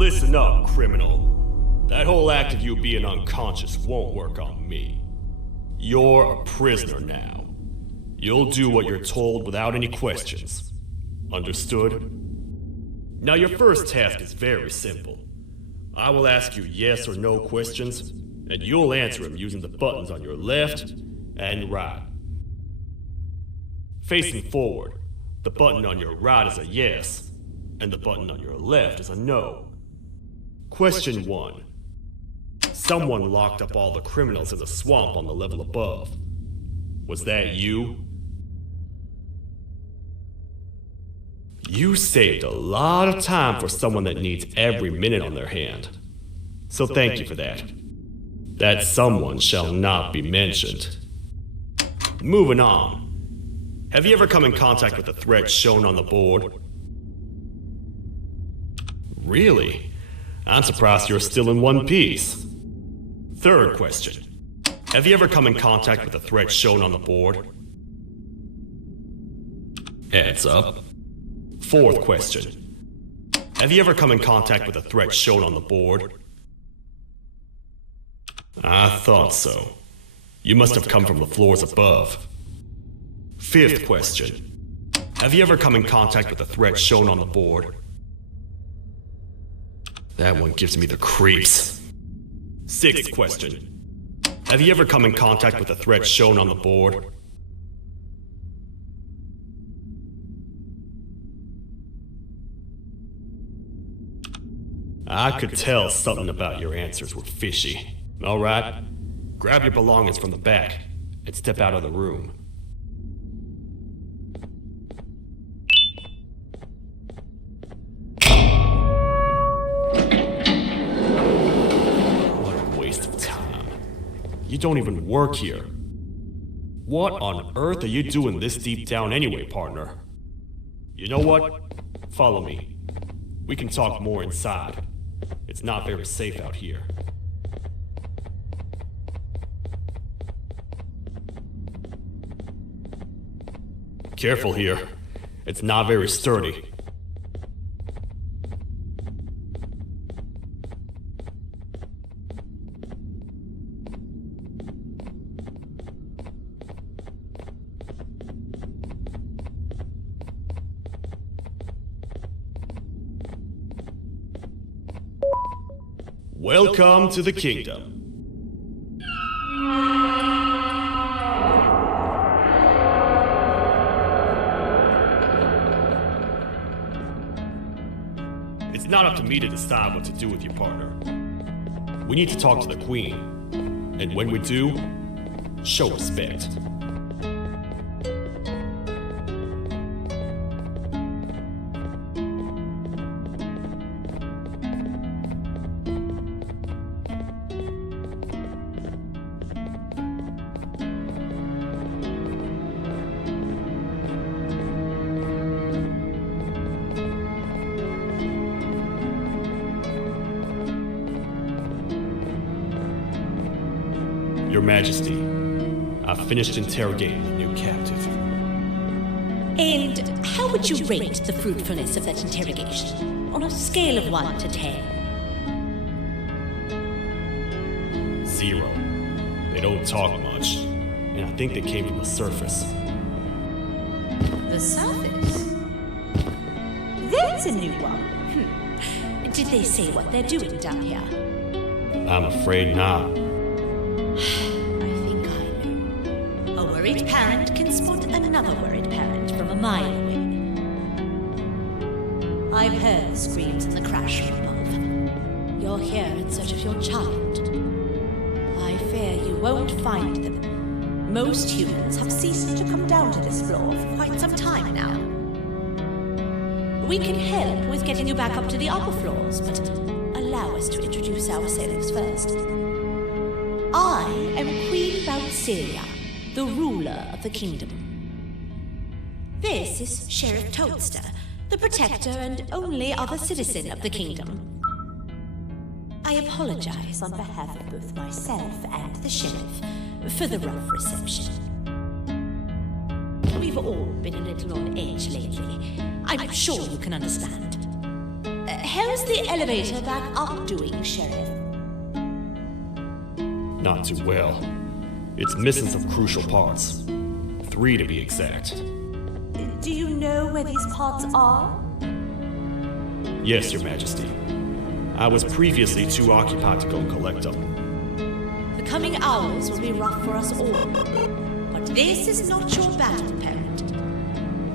Listen up, criminal. That whole act of you being unconscious won't work on me. You're a prisoner now. You'll do what you're told without any questions. Understood? Now your first task is very simple. I will ask you yes or no questions, and you'll answer them using the buttons on your left and right. Facing forward, the button on your right is a yes, and the button on your left is a no. Question 1. Someone locked up all the criminals in the swamp on the level above. Was that you? You saved a lot of time for someone that needs every minute on their hand. So thank you for that. That someone shall not be mentioned. Moving on. Have you ever come in contact with the threat shown on the board? Really? I'm surprised you're still in one piece. Third question. Have you ever come in contact with the threat shown on the board? Heads up. Fourth question. Have you ever come in contact with the threat shown on the board? I thought so. You must have come from the floors above. Fifth question. Have you ever come in contact with the threat shown on the board? That one gives me the creeps. Sixth question. Have you ever come in contact with the threat shown on the board? I could tell something about your answers were fishy. All right, grab your belongings from the back and step out of the room. You don't even work here. What on earth are you doing this deep down anyway, partner? You know what? Follow me. We can talk more inside. It's not very safe out here. Careful here. It's not very sturdy. Welcome to the kingdom. It's not up to me to decide what to do with your partner. We need to talk to the queen, and when we do, show respect. Your Majesty, I've finished interrogating the new captive. And how would you rate the fruitfulness of that interrogation, on a scale of 1 to 10? 0. They don't talk much, and I think they came from the surface. The surface? There's a new one. Did they say what they're doing down here? I'm afraid not. I think I know. A worried parent can spot another worried parent from a mile away. I've heard the screams in the crash from above. You're here in search of your child. I fear you won't find them. Most humans have ceased to come down to this floor for quite some time now. We can help with getting you back up to the upper floors, but allow us to introduce ourselves first. I am Queen Boutsilia, the ruler of the kingdom. This is Sheriff Toadster, the protector and only other citizen of the kingdom. I apologize on behalf of both myself and the sheriff for the rough reception. We've all been a little on edge lately. I'm sure you can understand. How's the elevator back up doing, Sheriff? Not too well. It's missing some crucial parts. 3 to be exact. Do you know where these parts are? Yes, Your Majesty. I was previously too occupied to go and collect them. The coming hours will be rough for us all. But this is not your battle, parent.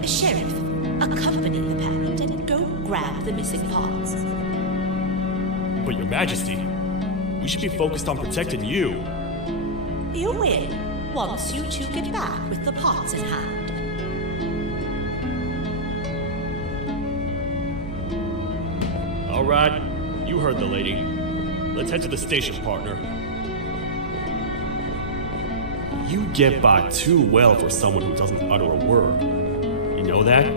Sheriff, accompany the parent and go grab the missing parts. But Your Majesty, we should be focused on protecting you. You will, once you two get back with the parts in hand. All right, you heard the lady. Let's head to the station, partner. You get by too well for someone who doesn't utter a word. You know that?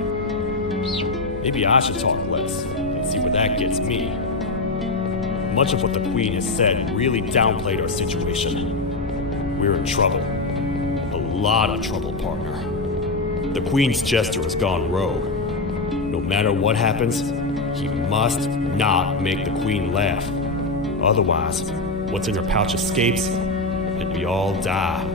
Maybe I should talk less and see where that gets me. Much of what the Queen has said really downplayed our situation. We're in trouble. A lot of trouble, partner. The Queen's jester has gone rogue. No matter what happens, he must not make the Queen laugh. Otherwise, what's in her pouch escapes, and we all die.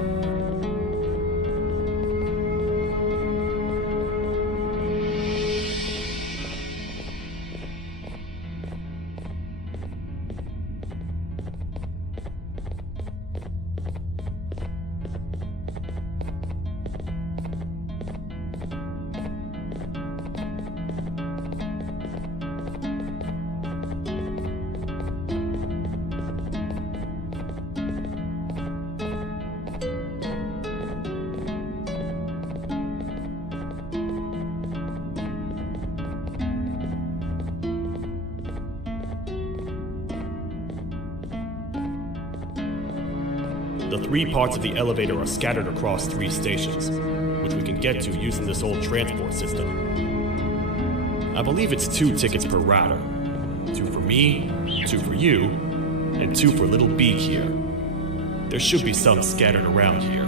The 3 parts of the elevator are scattered across 3 stations, which we can get to using this old transport system. I believe it's 2 tickets per rider. 2 for me, 2 for you, and 2 for Little Beak here. There should be some scattered around here.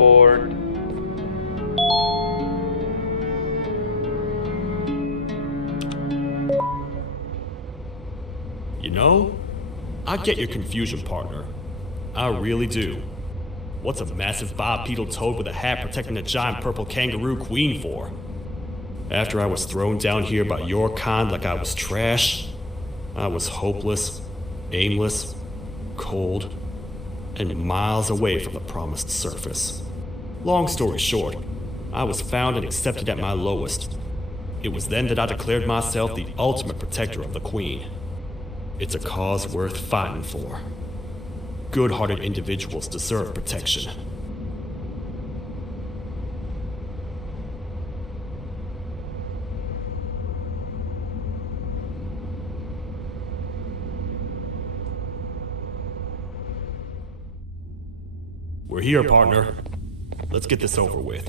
aboard. You know, I get your confusion, partner. I really do. What's a massive bipedal toad with a hat protecting a giant purple kangaroo queen for? After I was thrown down here by your kind like I was trash, I was hopeless, aimless, cold, and miles away from the promised surface. Long story short, I was found and accepted at my lowest. It was then that I declared myself the ultimate protector of the Queen. It's a cause worth fighting for. Good-hearted individuals deserve protection. We're here, partner. Let's get this over with.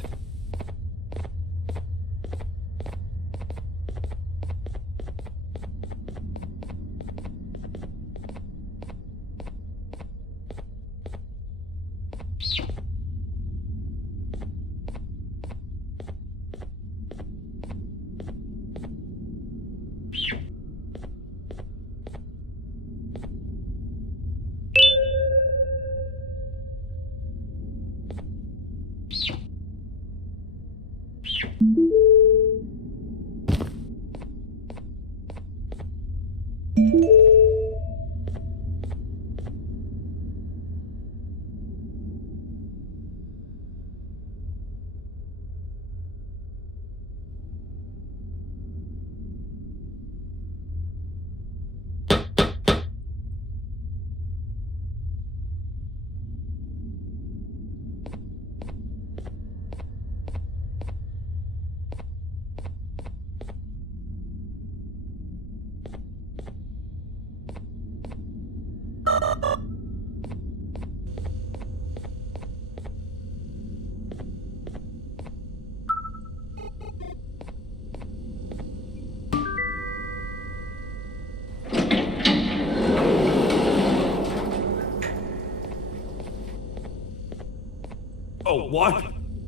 Oh, what?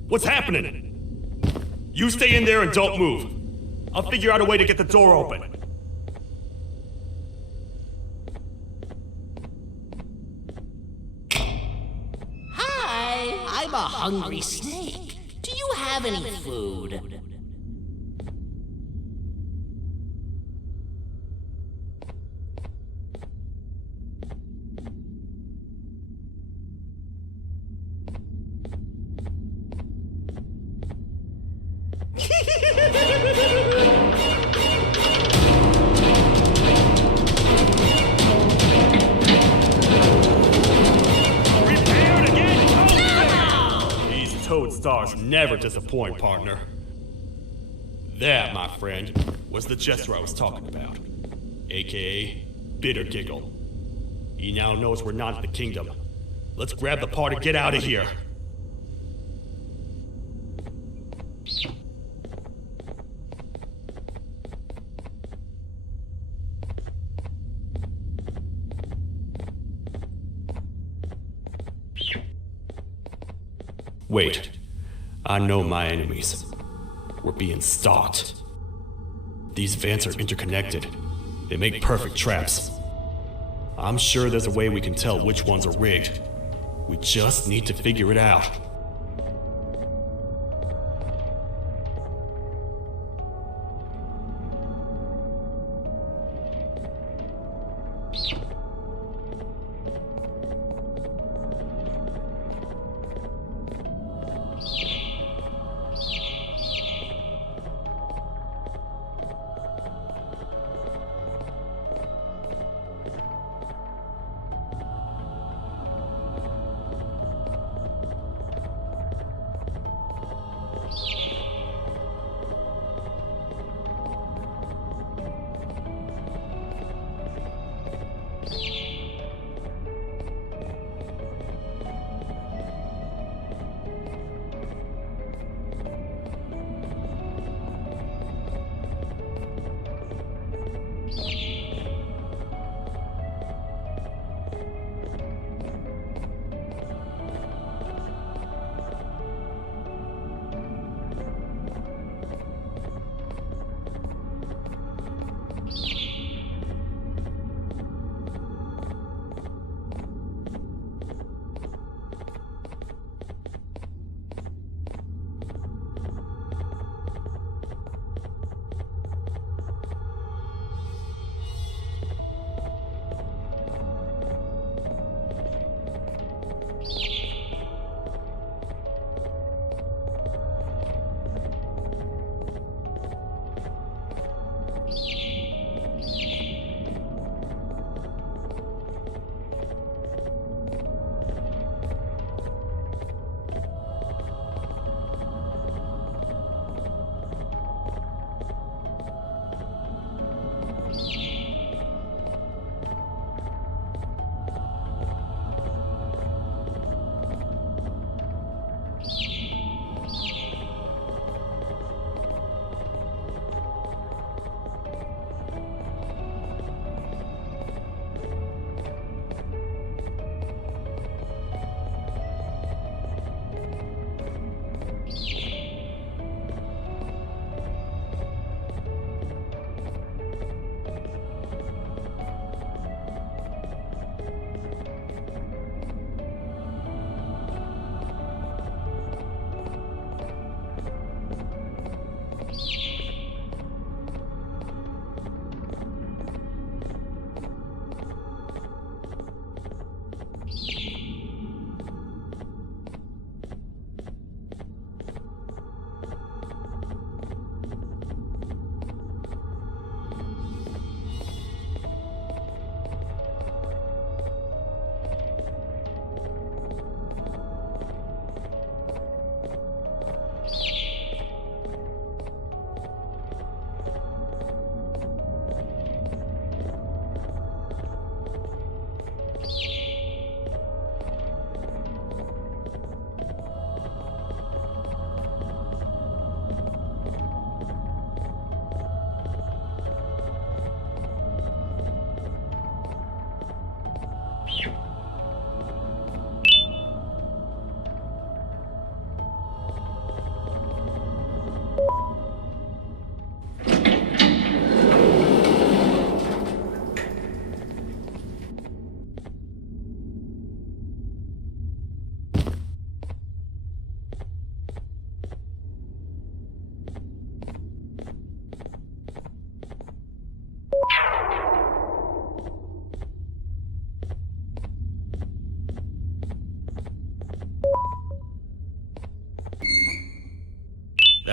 What's happening? You stay in there and don't move. I'll figure out a way to get the door open. Hi, I'm a hungry snake. Do you have any food? Toad stars never disappoint, partner. That, my friend, was the jester I was talking about, aka Bitter Giggle. He now knows we're not in the kingdom. Let's grab the part and get out of here. Wait, I know my enemies. We're being stalked. These vents are interconnected. They make perfect traps. I'm sure there's a way we can tell which ones are rigged. We just need to figure it out.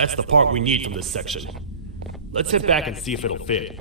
That's the part we need from this section. Let's head back and see if it'll fit.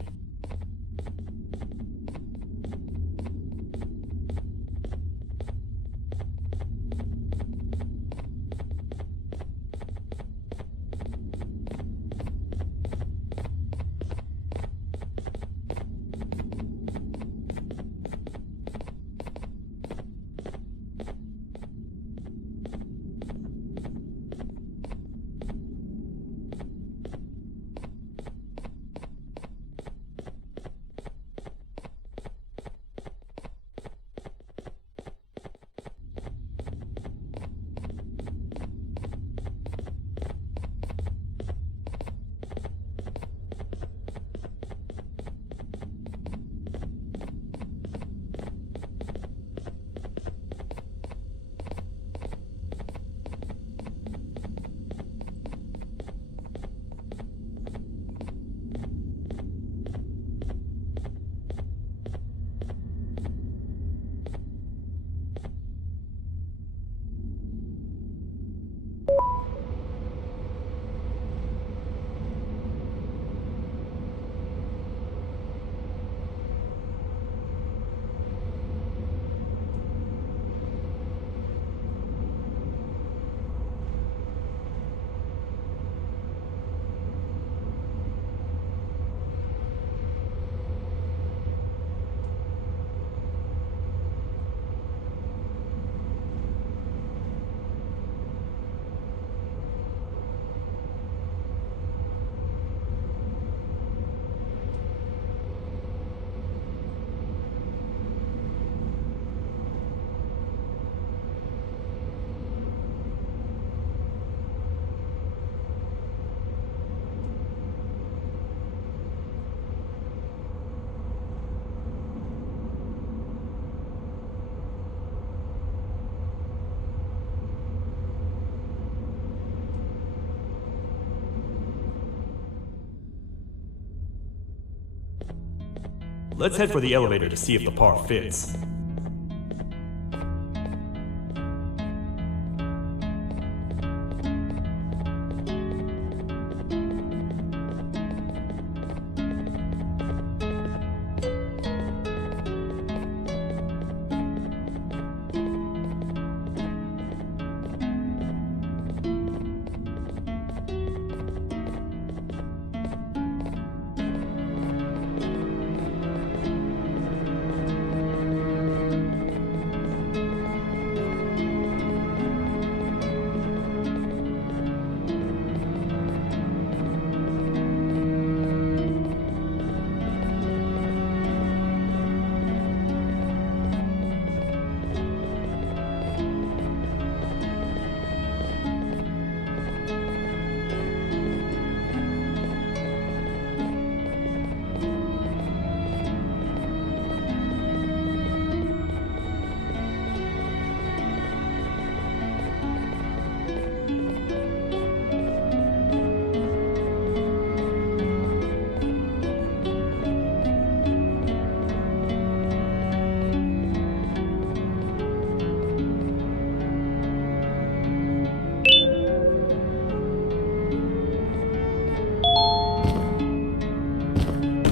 Let's head for the elevator to see if the part fits.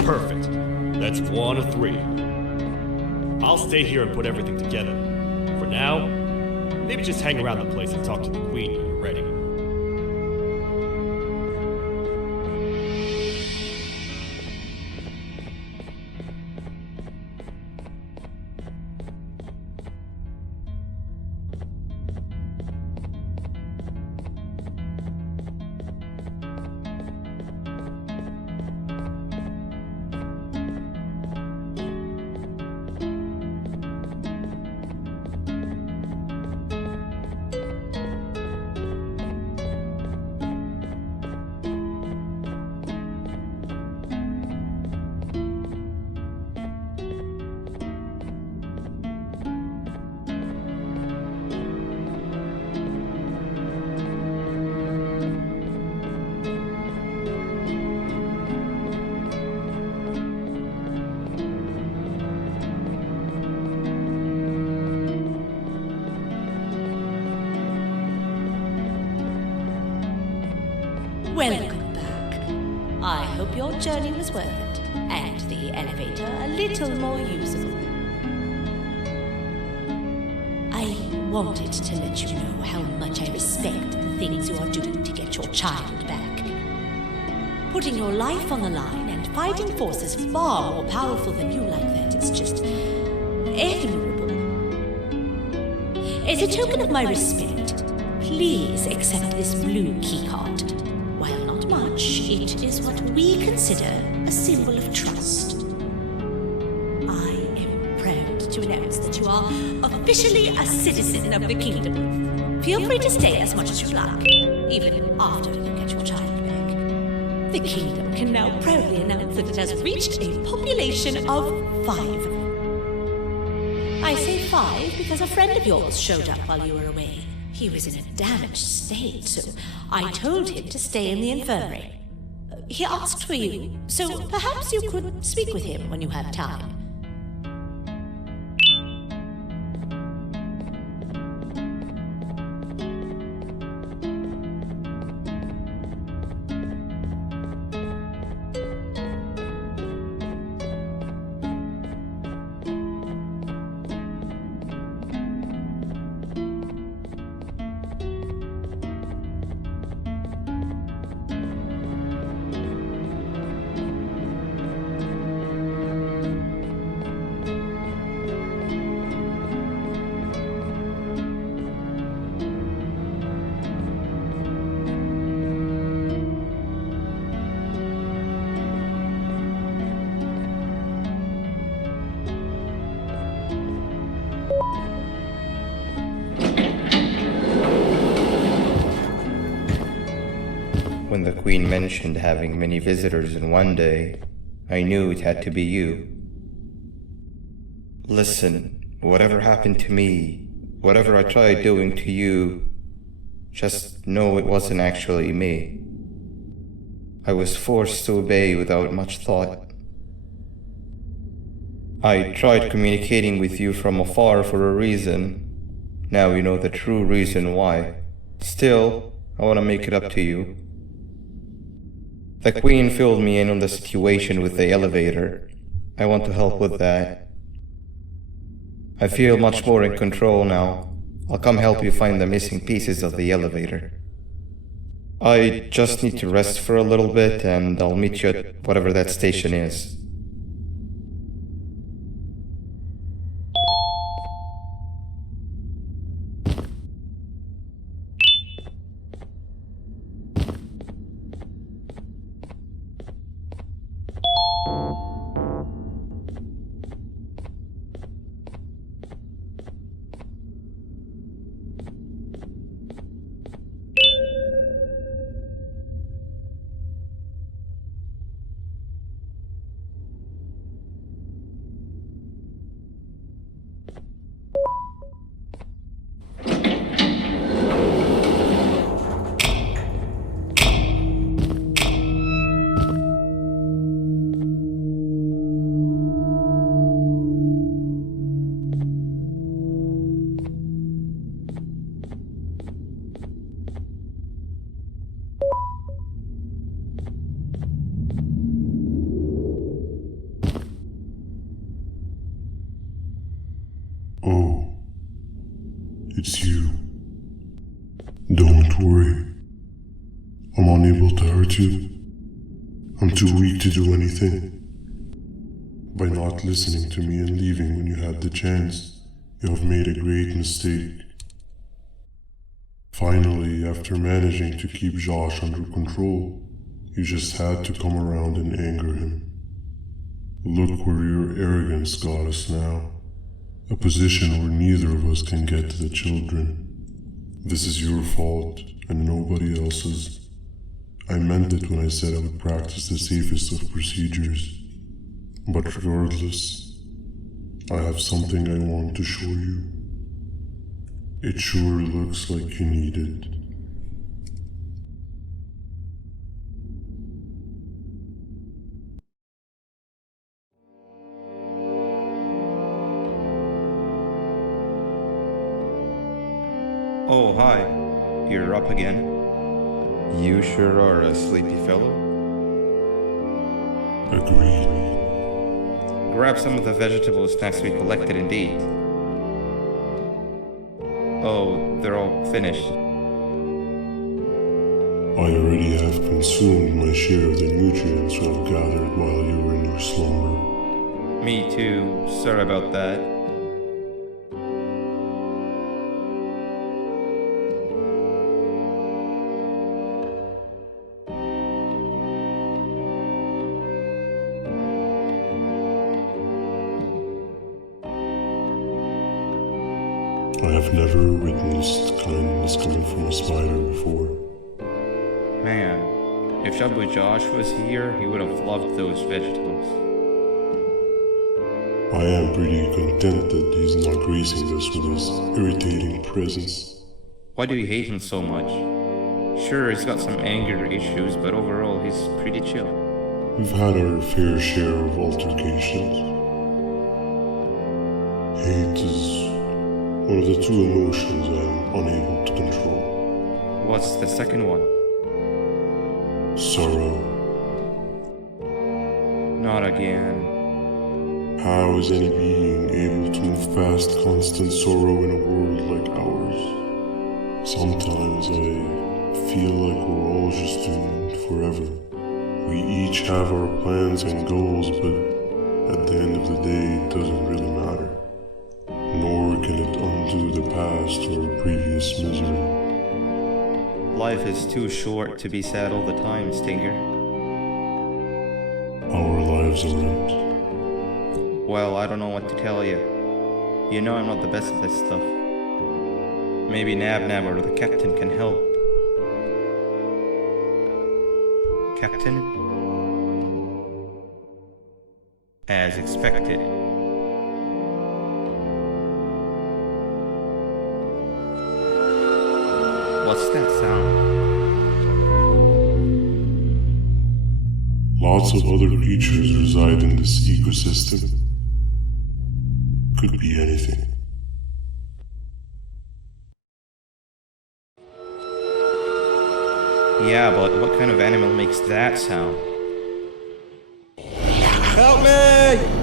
Perfect. That's 1 of 3. I'll stay here and put everything together. For now, maybe just hang around the place and talk to the Queen when you're ready. your journey was worth it, and the elevator a little more usable. I wanted to let you know how much I respect the things you are doing to get your child back. Putting your life on the line and fighting forces far more powerful than you like that is just admirable. As a token of my respect, please accept this blue keycard. While not much, it is what we consider a symbol of trust. I am proud to announce that you are officially a citizen of the kingdom. Feel free to stay as much as you like, even after you get your child back. The kingdom can now proudly announce that it has reached a population of 5. I say 5 because a friend of yours showed up while you were away. He was in a damaged state, so I told him to stay in the infirmary. He asked for you, so perhaps you could speak with him when you have time. When the Queen mentioned having many visitors in one day, I knew it had to be you. Listen, whatever happened to me, whatever I tried doing to you, just know it wasn't actually me. I was forced to obey without much thought. I tried communicating with you from afar for a reason. Now you know the true reason why. Still, I want to make it up to you. The Queen filled me in on the situation with the elevator. I want to help with that. I feel much more in control now. I'll come help you find the missing pieces of the elevator. I just need to rest for a little bit, and I'll meet you at whatever that station is. Oh, it's you. Don't worry. I'm unable to hurt you. I'm too weak to do anything. By not listening to me and leaving when you had the chance, you have made a great mistake. Finally, after managing to keep Josh under control, you just had to come around and anger him. Look where your arrogance got us now. A position where neither of us can get to the children. This is your fault, and nobody else's. I meant it when I said I would practice the safest of procedures. But regardless, I have something I want to show you. It sure looks like you need it. Oh, hi. You're up again. You sure are a sleepy fellow. Agreed. Grab some of the vegetable snacks we collected indeed. Oh, they're all finished. I already have consumed my share of the nutrients I've gathered while you were in your slumber. Me too. Sorry about that. I have never witnessed kindness coming from a spider before. Man, if Shabu Josh was here, he would have loved those vegetables. I am pretty content that he's not gracing us with his irritating presence. Why do you hate him so much? Sure, he's got some anger issues, but overall he's pretty chill. We've had our fair share of altercations. Hate is one of the two emotions I am unable to control. What's the second one? Sorrow. Not again. How is any being able to move past constant sorrow in a world like ours? Sometimes I feel like we're all just doomed forever. We each have our plans and goals, but at the end of the day, it doesn't really matter. Nor can it undo the past or previous misery. Life is too short to be sad all the time, Stinger. Our lives aren't. Well, I don't know what to tell you. You know I'm not the best at this stuff. Maybe Nab or the captain can help. Captain? As expected. What's that sound? Lots of other creatures reside in this ecosystem. Could be anything. Yeah, but what kind of animal makes that sound? Help me!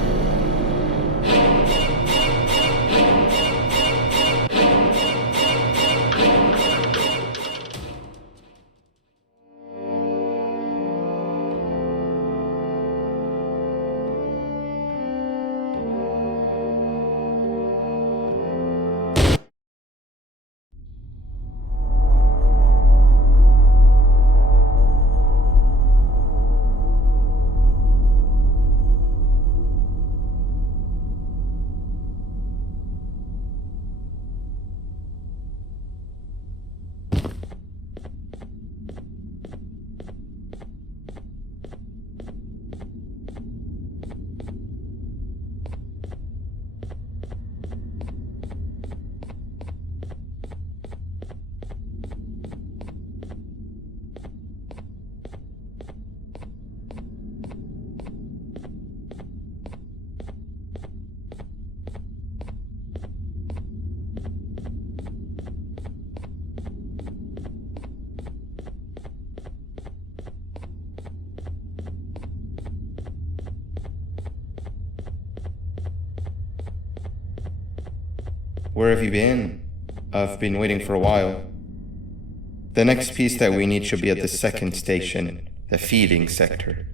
Where have you been? I've been waiting for a while. The next piece that we need should be at the second station, the feeding sector.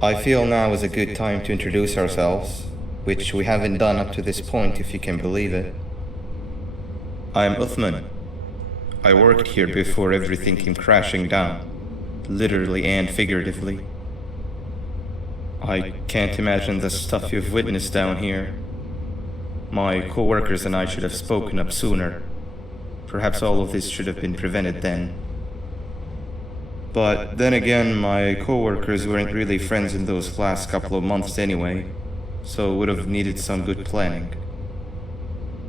I feel now is a good time to introduce ourselves, which we haven't done up to this point, if you can believe it. I'm Uthman. I worked here before everything came crashing down. Literally and figuratively. I can't imagine the stuff you've witnessed down here. My co-workers and I should have spoken up sooner. Perhaps all of this should have been prevented then. But then again, my co-workers weren't really friends in those last couple of months anyway, so would have needed some good planning.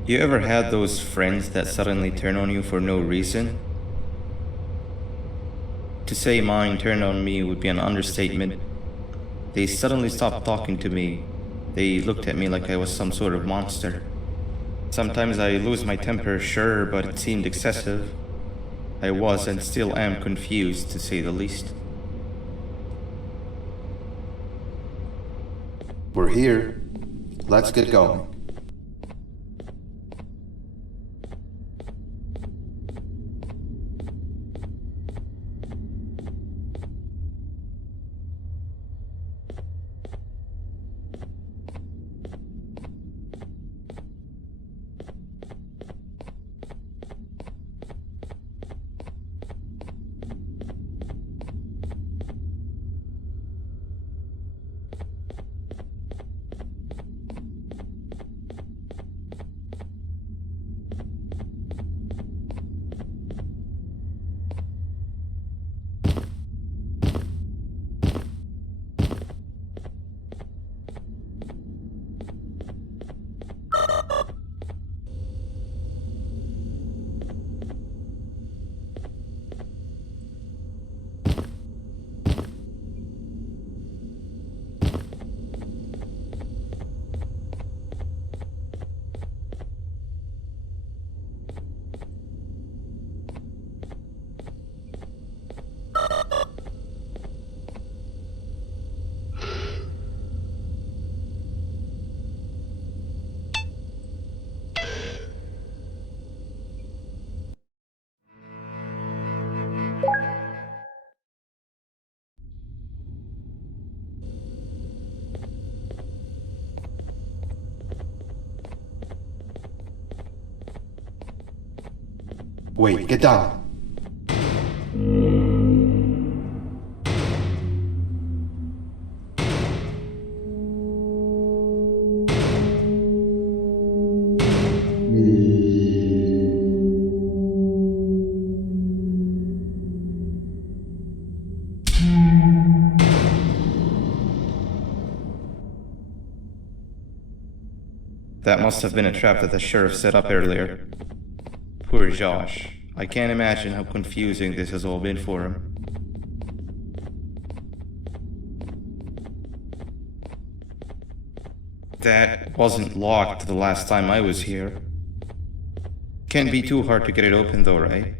You ever had those friends that suddenly turn on you for no reason? To say mine turned on me would be an understatement. They suddenly stopped talking to me. They looked at me like I was some sort of monster. Sometimes I lose my temper, sure, but it seemed excessive. I was and still am confused, to say the least. We're here. Let's get going. Wait, get down. That must have been a trap that the sheriff set up earlier. Poor Josh. I can't imagine how confusing this has all been for him. That wasn't locked the last time I was here. Can't be too hard to get it open though, right?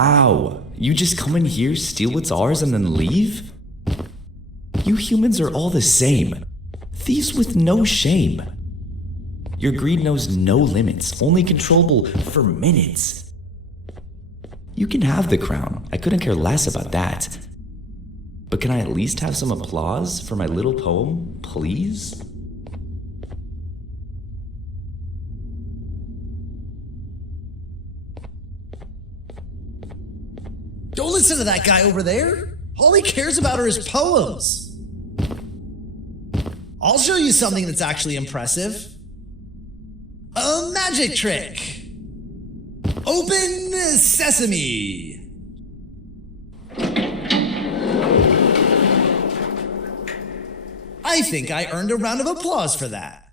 Wow, you just come in here, steal what's ours, and then leave? You humans are all the same. Thieves with no shame. Your greed knows no limits, only controllable for minutes. You can have the crown, I couldn't care less about that. But can I at least have some applause for my little poem, please? Don't listen to that guy over there. All he cares about are his poems. I'll show you something that's actually impressive. A magic trick. Open sesame. I think I earned a round of applause for that.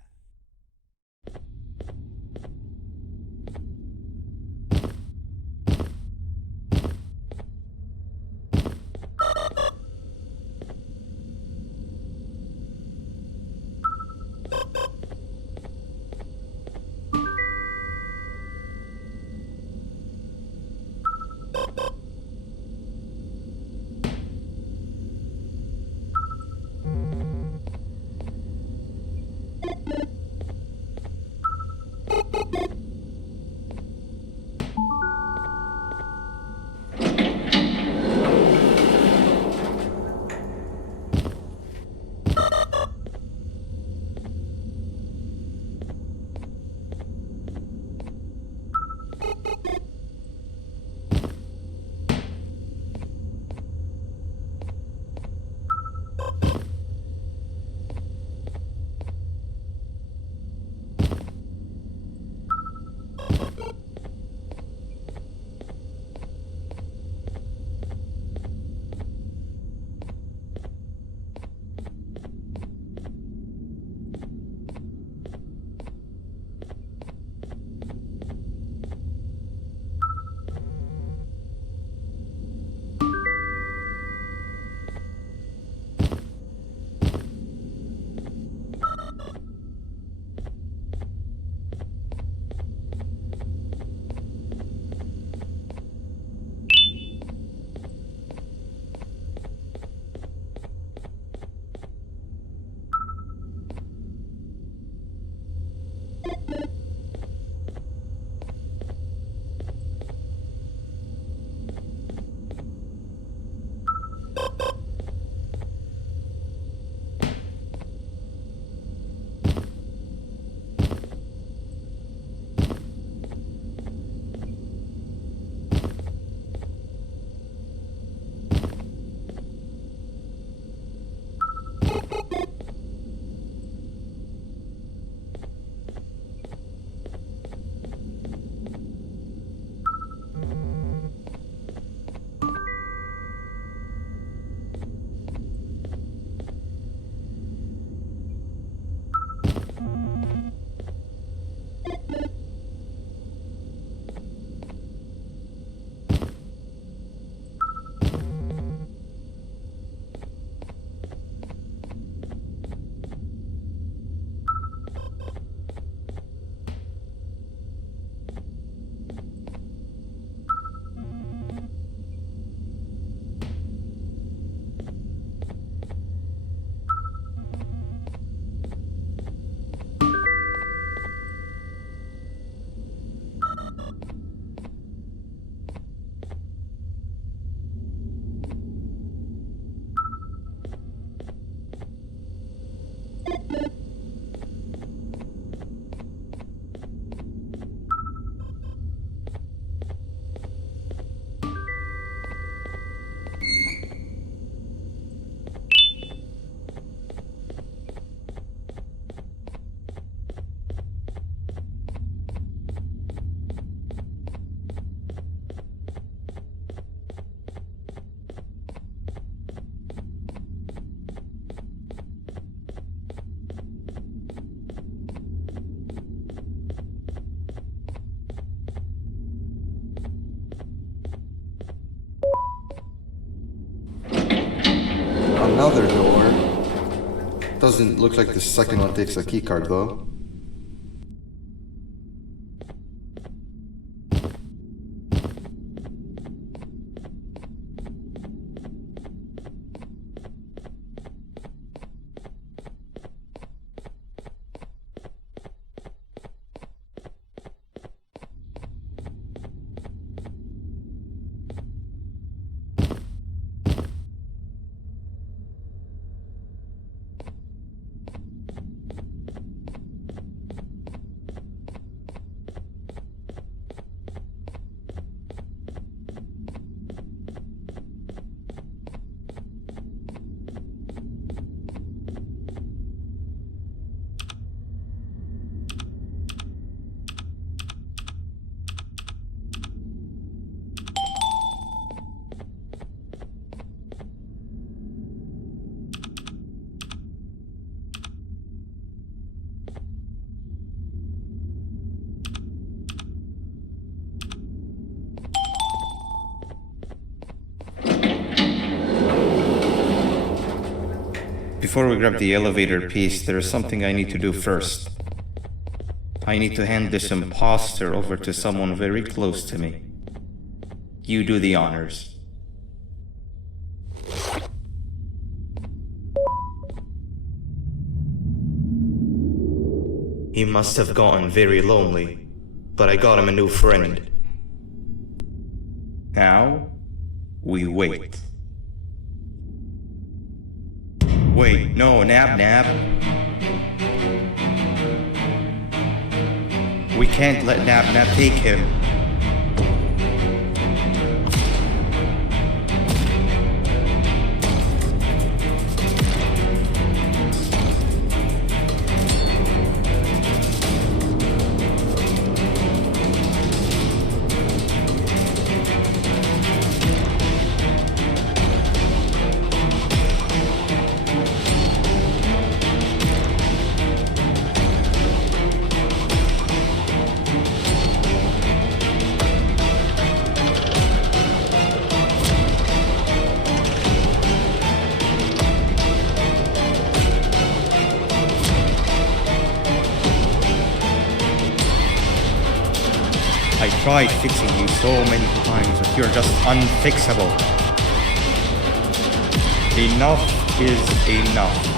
Another door. Doesn't look like the second one takes a keycard though. Before we grab the elevator piece, there is something I need to do first. I need to hand this imposter over to someone very close to me. You do the honors. He must have gotten very lonely, but I got him a new friend. Now, we wait. Wait, no, Nab. We can't let Nab take him. I tried fixing you so many times, but you're just unfixable. Enough is enough.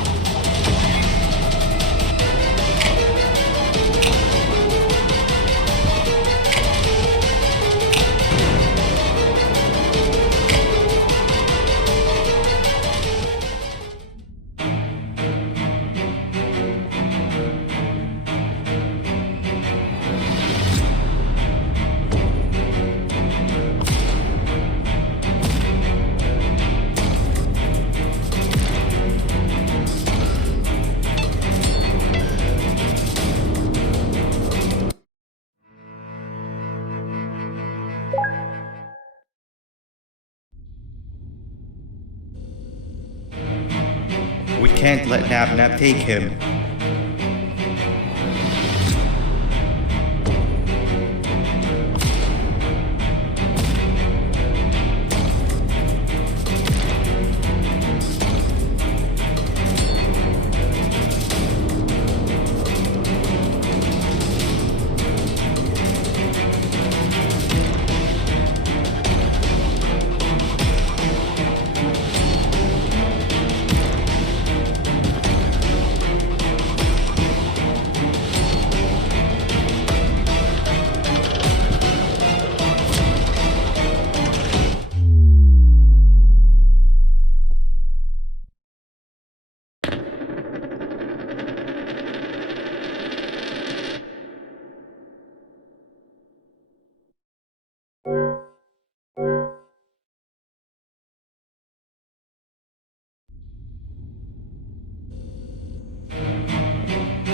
We can't let Nab take him.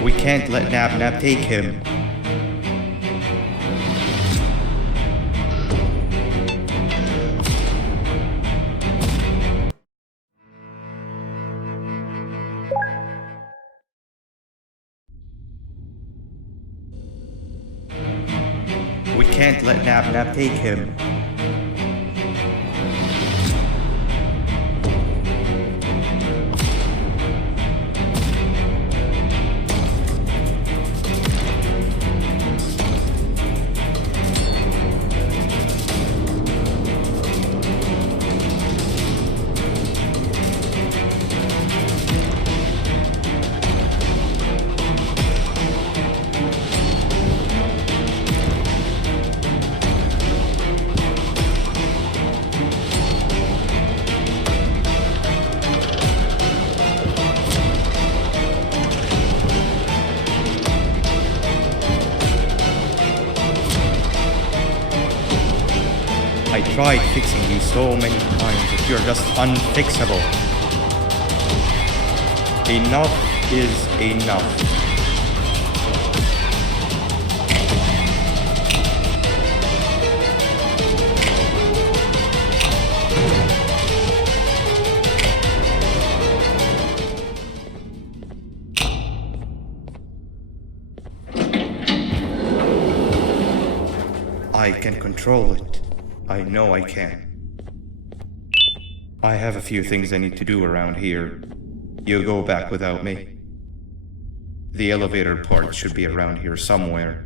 We can't let Nab take him. We can't let Nab take him. I tried fixing you so many times, but you're just unfixable. Enough is enough. I can control it. I know I can. I have a few things I need to do around here. You go back without me. The elevator part should be around here somewhere.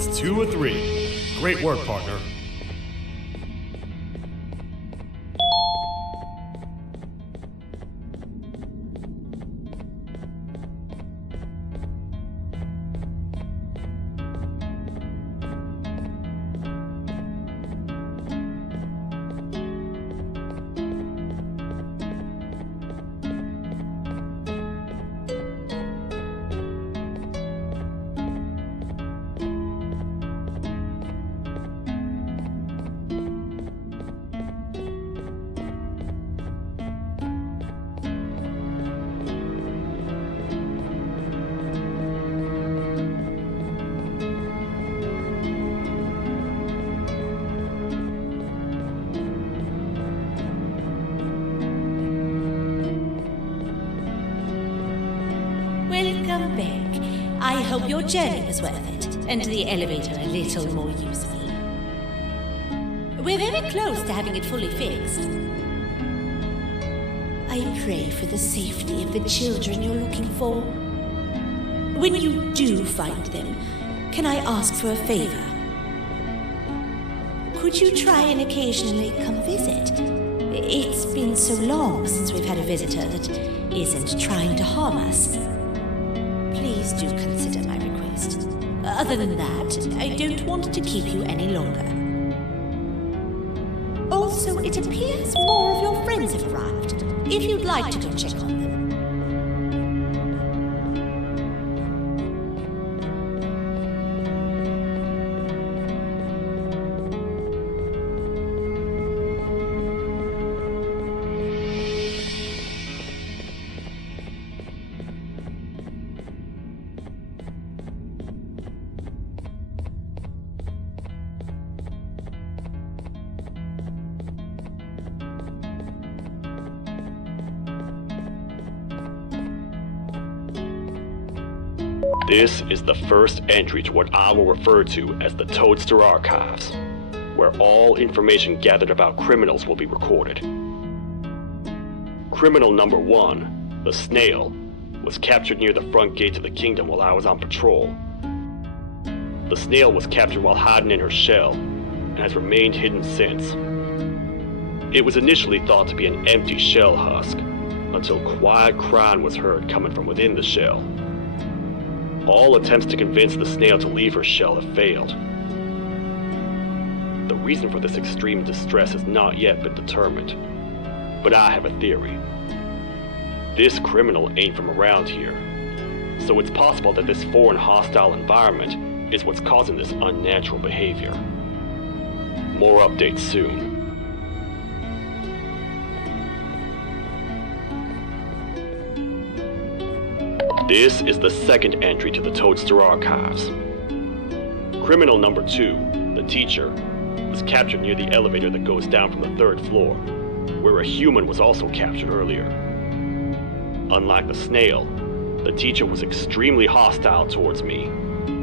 That's 2 of 3. Great work, partner. Welcome back. I hope your journey was worth it, and the elevator a little more useful. We're very close to having it fully fixed. I pray for the safety of the children you're looking for. When you do find them, can I ask for a favor? Could you try and occasionally come visit? It's been so long since we've had a visitor that isn't trying to harm us. Please do consider my request. Other than that, I don't want to keep you any longer. Also, it appears more of your friends have arrived, if you'd like to go check on them. This is the first entry to what I will refer to as the Toadster Archives, where all information gathered about criminals will be recorded. Criminal number 1, the Snail, was captured near the front gate to the kingdom while I was on patrol. The Snail was captured while hiding in her shell, and has remained hidden since. It was initially thought to be an empty shell husk, until quiet crying was heard coming from within the shell. All attempts to convince the Snail to leave her shell have failed. The reason for this extreme distress has not yet been determined, but I have a theory. This criminal ain't from around here, so it's possible that this foreign hostile environment is what's causing this unnatural behavior. More updates soon. This is the second entry to the Toadster Archives. Criminal number 2, the teacher, was captured near the elevator that goes down from the 3rd floor, where a human was also captured earlier. Unlike the Snail, the teacher was extremely hostile towards me,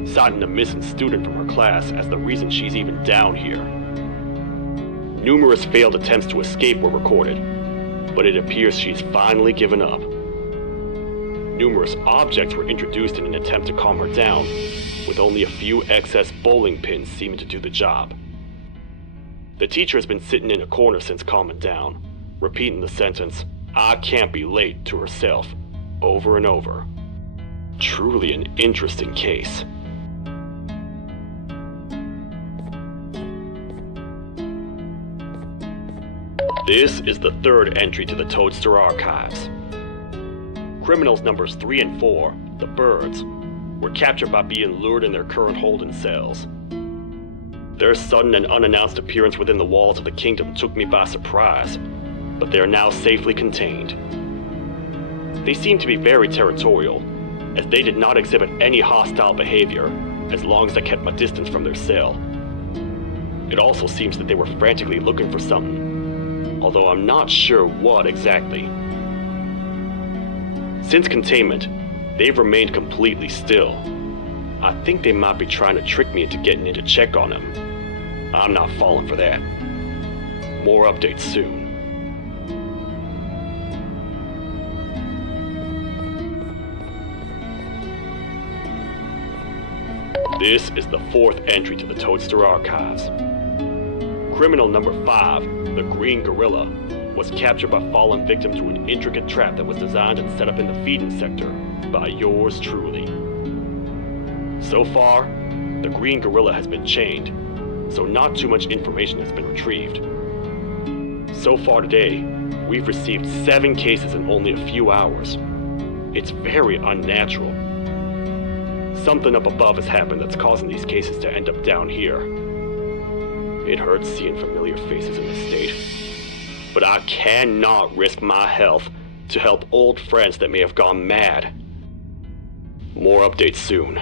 citing a missing student from her class as the reason she's even down here. Numerous failed attempts to escape were recorded, but it appears she's finally given up. Numerous objects were introduced in an attempt to calm her down, with only a few excess bowling pins seeming to do the job. The teacher has been sitting in a corner since calming down, repeating the sentence, "I can't be late," to herself, over and over. Truly an interesting case. This is the 3rd entry to the Toadster Archives. Criminals numbers 3 and 4, the Birds, were captured by being lured in their current holding cells. Their sudden and unannounced appearance within the walls of the kingdom took me by surprise, but they are now safely contained. They seem to be very territorial, as they did not exhibit any hostile behavior as long as I kept my distance from their cell. It also seems that they were frantically looking for something, although I'm not sure what exactly. Since containment, they've remained completely still. I think they might be trying to trick me into getting in to check on them. I'm not falling for that. More updates soon. This is the fourth entry to the Toadster archives. Criminal number 5, the Green Gorilla, was captured by falling victim to an intricate trap that was designed and set up in the feeding sector by yours truly. So far, the Green Gorilla has been chained, so not too much information has been retrieved. So far today, we've received 7 cases in only a few hours. It's very unnatural. Something up above has happened that's causing these cases to end up down here. It hurts seeing familiar faces in this state, but I cannot risk my health to help old friends that may have gone mad. More updates soon.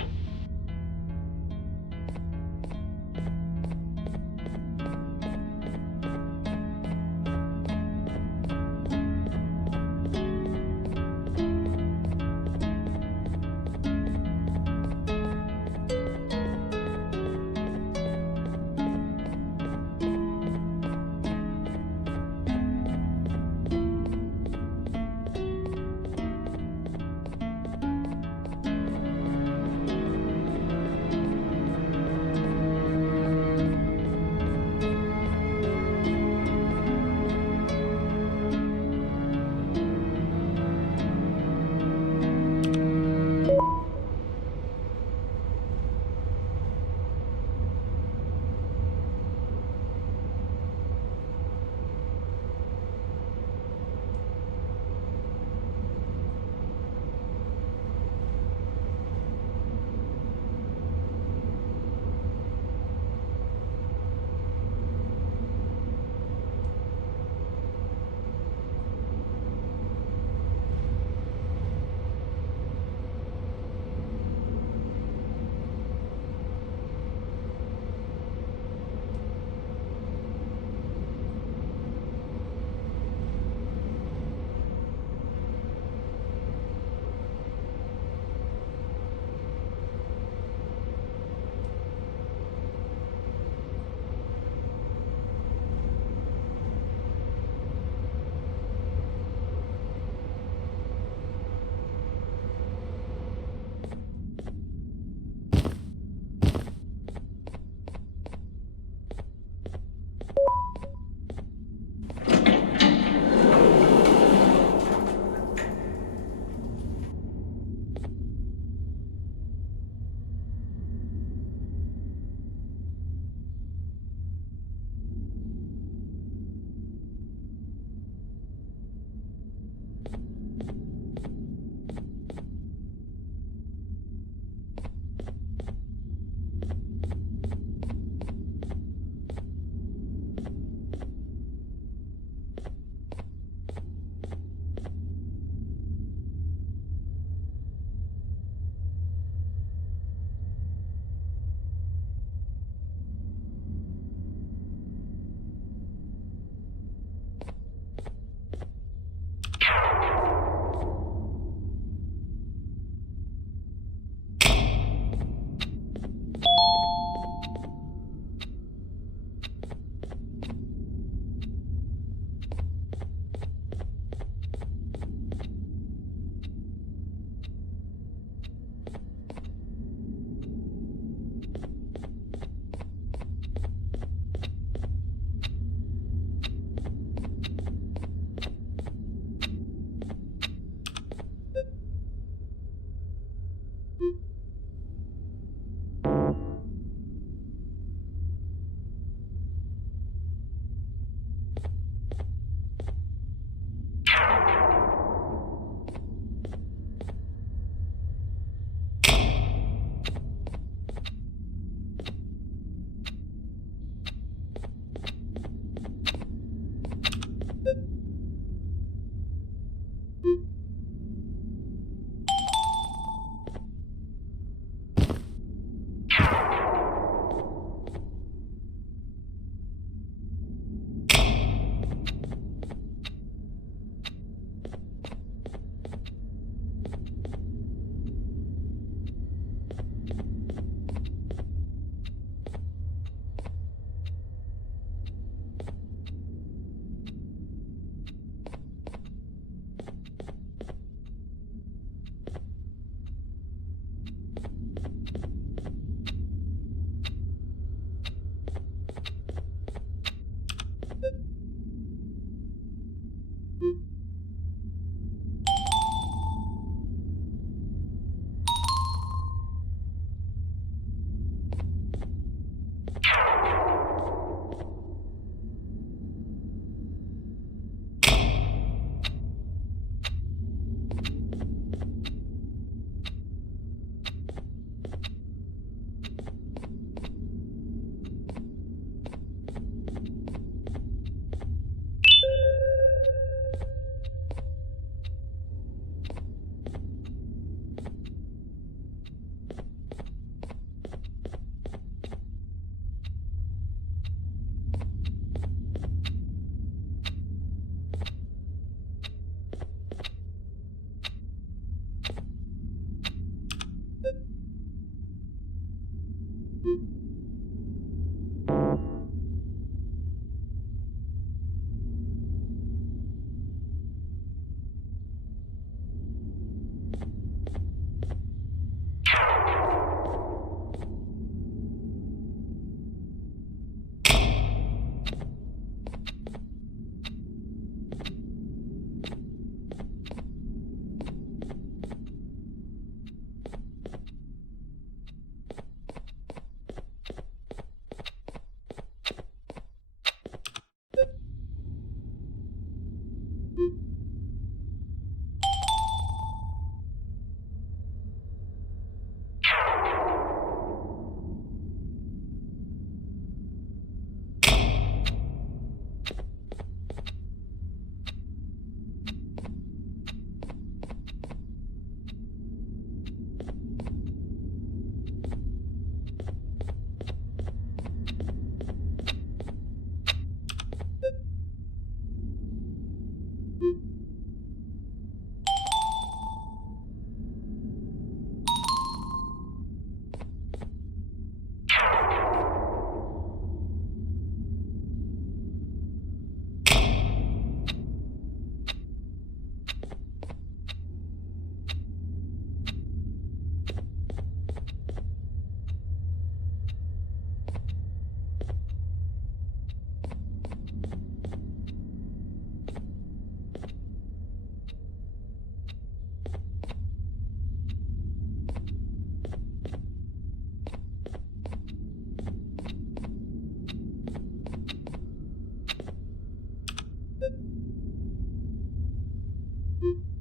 You